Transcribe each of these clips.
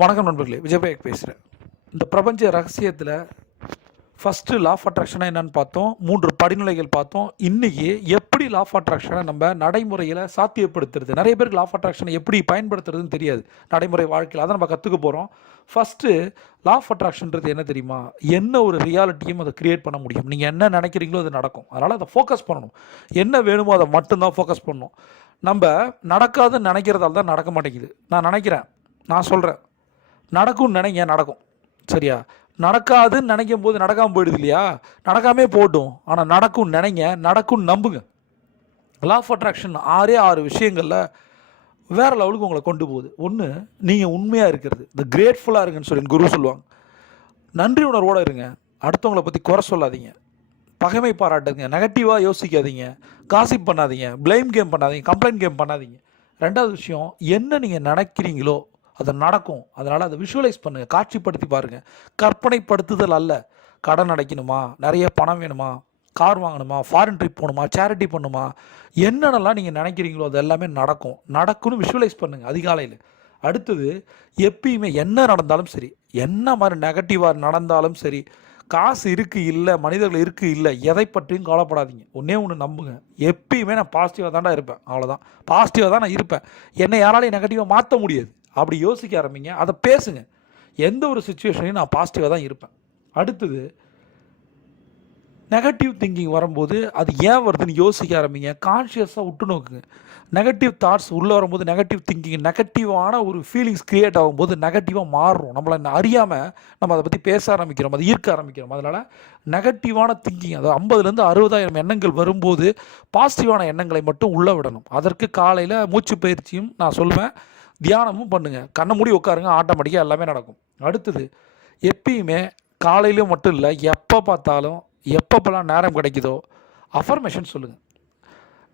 வணக்கம் நண்பர்களே, விஜயபாயக் பேசுகிறேன். இந்த பிரபஞ்ச ரகசியத்தில் ஃபஸ்ட்டு லா ஆஃப் அட்ராக்ஷனாக என்னென்னு பார்த்தோம், 3 படிநிலைகள் பார்த்தோம். இன்றைக்கி எப்படி லா ஆஃப் அட்ராக்ஷனை நம்ம நடைமுறையில் சாத்தியப்படுத்துறது, நிறைய பேருக்கு லா ஆஃப் அட்ராக்ஷனை எப்படி பயன்படுத்துறதுன்னு தெரியாது நடைமுறை வாழ்க்கையில். அதை நம்ம கற்றுக்க போகிறோம். ஃபஸ்ட்டு லா ஆஃப் அட்ராக்ஷன்றது என்ன தெரியுமா, என்ன ஒரு ரியாலிட்டியும் அதை க்ரியேட் பண்ண முடியும். நீங்கள் என்ன நினைக்கிறீங்களோ அது நடக்கும். அதனால் அதை ஃபோக்கஸ் பண்ணணும். என்ன வேணுமோ அதை மட்டும்தான் ஃபோக்கஸ் பண்ணணும். நம்ம நடக்காதுன்னு நினைக்கிறதால தான் நடக்க மாட்டேங்குது. நான் நினைக்கிறேன், நான் சொல்கிறேன், நடக்கும்னு நினைங்க, நடக்கும். சரியா? நடக்காதுன்னு நினைக்கும் போது நடக்காமல் போயிடுது இல்லையா? நடக்காமே போட்டும், ஆனால் நடக்கும்னு நினைங்க, நடக்கும்னு நம்புங்க. லா ஆஃப் அட்ராக்ஷன் 6 விஷயங்களில் வேறு லெவலுக்கு உங்களை கொண்டு போகுது. ஒன்று, நீங்கள் உண்மையாக இருக்கிறது, இந்த கிரேட்ஃபுல்லாக இருக்குன்னு சொல்லி குரு சொல்லுவாங்க. நன்றி உணர்வோடு இருங்க. அடுத்தவங்களை பற்றி குறை சொல்லாதீங்க, பகைமை பாராட்டுங்க, நெகட்டிவாக யோசிக்காதீங்க, காசிப் பண்ணாதீங்க, ப்ளைம் கேம் பண்ணாதீங்க, கம்ப்ளைண்ட் கேம் பண்ணாதீங்க. 2வது விஷயம், என்ன நீங்கள் நினைக்கிறீங்களோ அது நடக்கும். அதனால் அதை விஷுவலைஸ் பண்ணுங்கள், காட்சிப்படுத்தி பாருங்கள். கற்பனைப்படுத்துதல் அல்ல. கடன் அடைக்கணுமா, நிறைய பணம் வேணுமா, கார் வாங்கணுமா, ஃபாரின் ட்ரிப் போகணுமா, சேரிட்டி பண்ணணுமா, என்னென்னலாம் நீங்கள் நினைக்கிறீங்களோ அது எல்லாமே நடக்கும். நடக்கும்னு விஷுவலைஸ் பண்ணுங்கள் அதிகாலையில். அடுத்தது, எப்பயுமே என்ன நடந்தாலும் சரி, என்ன மாதிரி நெகட்டிவாக நடந்தாலும் சரி, காசு இருக்குது இல்லை, மனிதர்கள் இருக்குது இல்லை, எதை பற்றியும் கவலைப்படாதீங்க. ஒன்று நம்புங்க, எப்பயுமே நான் பாசிட்டிவாக தான்டா இருப்பேன். அவ்வளோதான், பாசிட்டிவாக தான் நான் இருப்பேன். என்னை யாராலையும் நெகட்டிவாக மாற்ற முடியாது. அப்படி யோசிக்க ஆரம்பிங்க, அதை பேசுங்க. எந்த ஒரு சுச்சுவேஷனையும் நான் பாசிட்டிவாக தான் இருப்பேன். அடுத்தது, நெகட்டிவ் திங்கிங் வரும்போது அது ஏன் வருதுன்னு யோசிக்க ஆரம்பிங்க. கான்ஷியஸாக உற்று நோக்குங்க. நெகட்டிவ் தாட்ஸ் உள்ளே வரும்போது, நெகட்டிவ் திங்கிங், நெகட்டிவான ஒரு ஃபீலிங்ஸ் க்ரியேட் ஆகும்போது நெகட்டிவாக மாறுறோம். நம்மளை அறியாமல் நம்ம அதை பற்றி பேச ஆரம்பிக்கிறோம், அதை ஈர்க்க ஆரம்பிக்கிறோம். அதனால் நெகட்டிவான திங்கிங், அது 50,000 60,000 எண்ணங்கள் வரும்போது பாசிட்டிவான எண்ணங்களை மட்டும் உள்ளே விடணும். அதற்கு காலையில் மூச்சு பயிற்சியும் நான் சொல்லுவேன், தியானமும் பண்ணுங்கள். கண்ணை மூடி உட்காருங்க, ஆட்டோமேட்டிக்காக எல்லாமே நடக்கும். அடுத்தது, எப்பயுமே காலையிலும் மட்டும் இல்லை, எப்போ பார்த்தாலும் எப்பப்பெல்லாம் நேரம் கிடைக்குதோ அஃபர்மேஷன் சொல்லுங்கள்.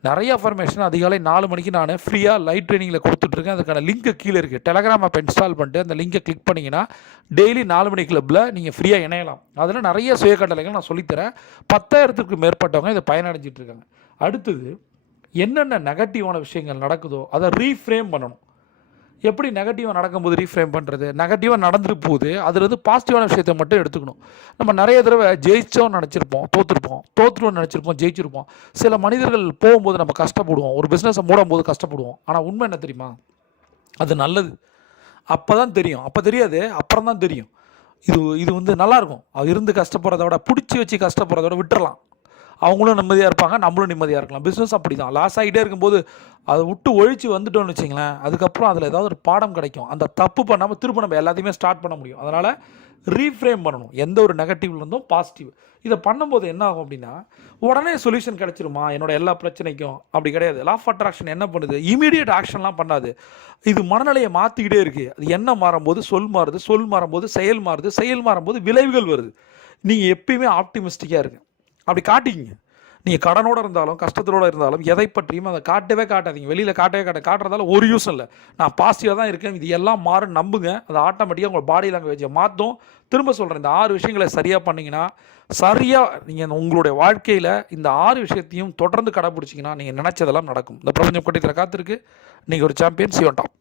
நிறைய அஃபர்மேஷன் அதிகாலை 4 மணிக்கு நான் ஃப்ரீயாக லைட் ட்ரைனிங்கில் கொடுத்துட்ருக்கேன். அதுக்கான லிங்க்கு கீழே இருக்குது. டெலகிராம் ஆப் இன்ஸ்டால் பண்ணிட்டு அந்த லிங்கை கிளிக் பண்ணிங்கன்னா டெய்லி 4 மணி கிளப்பில் நீங்கள் ஃப்ரீயாக இணையலாம். அதில் நிறைய சுயக்கட்டளைகள் நான் சொல்லித்தரேன். 10,000க்கு மேற்பட்டவங்க இதை பயனடைஞ்சிட்ருக்காங்க. அடுத்தது, என்னென்ன நெகட்டிவான விஷயங்கள் நடக்குதோ அதை ரீஃப்ரேம் பண்ணணும். எப்படி நெகட்டிவாக நடக்கும்போது ரீஃப்ரேம் பண்ணுறது, நெகட்டிவாக நடந்துட்டு போகுது, அதுலேருந்து பாசிட்டிவான விஷயத்தை மட்டும் எடுத்துக்கணும். நம்ம நிறைய தடவை ஜெயிச்சோன்னு நினச்சிருப்போம், தோற்றுருவோம்னு நினச்சிருப்போம், ஜெயிச்சிருப்போம். சில மனிதர்கள் போகும்போது நம்ம கஷ்டப்படுவோம், ஒரு பிஸ்னஸை மூடும் போது கஷ்டப்படுவோம். ஆனால் உண்மை என்ன தெரியுமா, அது நல்லது. அப்போ தான் தெரியும், அப்போ தெரியாது, அப்புறம் தான் தெரியும். இது வந்து நல்லாயிருக்கும். அது இருந்து கஷ்டப்படுறத விட, பிடிச்சி வச்சு கஷ்டப்படுறத விட விட்டுறலாம். அவங்களும் நிம்மதியாக இருப்பாங்க, நம்மளும் நிம்மதியாக இருக்கலாம். பிஸ்னஸ் அப்படி தான், லாஸ் ஆகிட்டே இருக்கும்போது அதை விட்டு ஒழிச்சு வந்துட்டோம்னு வச்சிங்களேன், அதுக்கப்புறம் அதில் ஏதாவது ஒரு பாடம் கிடைக்கும். அந்த தப்பு பண்ணாமல் திரும்ப நம்ம எல்லாத்தையுமே ஸ்டார்ட் பண்ண முடியும். அதனால் ரீஃப்ரேம் பண்ணணும், எந்த ஒரு நெகட்டிவ்லேருந்தும் பாசிட்டிவ். இதை பண்ணும்போது என்ன ஆகும் அப்படின்னா, உடனே சொல்யூஷன் கிடச்சிருமா என்னோட எல்லா பிரச்சனைக்கும்? அப்படி கிடையாது. லா ஆஃப் அட்ராக்ஷன் என்ன பண்ணுது, இமீடியட் ஆக்ஷன்லாம் பண்ணாது. இது மனநிலையை மாற்றிக்கிட்டே இருக்குது. அது என்ன மாறும்போது சொல் மாறுது, சொல் மாறும்போது செயல் மாறுது, செயல் மாறும்போது விளைவுகள் வருது. நீங்கள் எப்பயுமே ஆப்டிமிஸ்டிக்காக இருங்க. அப்படி காட்டிக்கிங்க. நீங்கள் கடனோடு இருந்தாலும் கஷ்டத்தோடு இருந்தாலும் எதை பற்றியும் அதை காட்டவே காட்டாதீங்க. வெளியில் காட்டுறதால ஒரு யூஸ் இல்லை. நான் பாசிட்டிவாக தான் இருக்கேன், இது எல்லாம் மாறும் நம்புங்க. அது ஆட்டோமேட்டிக்காக உங்கள் பாடி லாங்குவேஜை மாற்றும். திரும்ப சொல்கிறேன், இந்த 6 விஷயங்களை சரியாக பண்ணிங்கன்னா, சரியாக நீங்கள் உங்களுடைய வாழ்க்கையில் இந்த 6 விஷயத்தையும் தொடர்ந்து கடைப்பிடிச்சிங்கன்னா நீங்கள் நினச்சதெல்லாம் நடக்கும். இந்த பிரபஞ்சம் கட்டித்தில் காத்திருக்கு. நீங்கள் ஒரு சாம்பியன். சிவன் டாப்.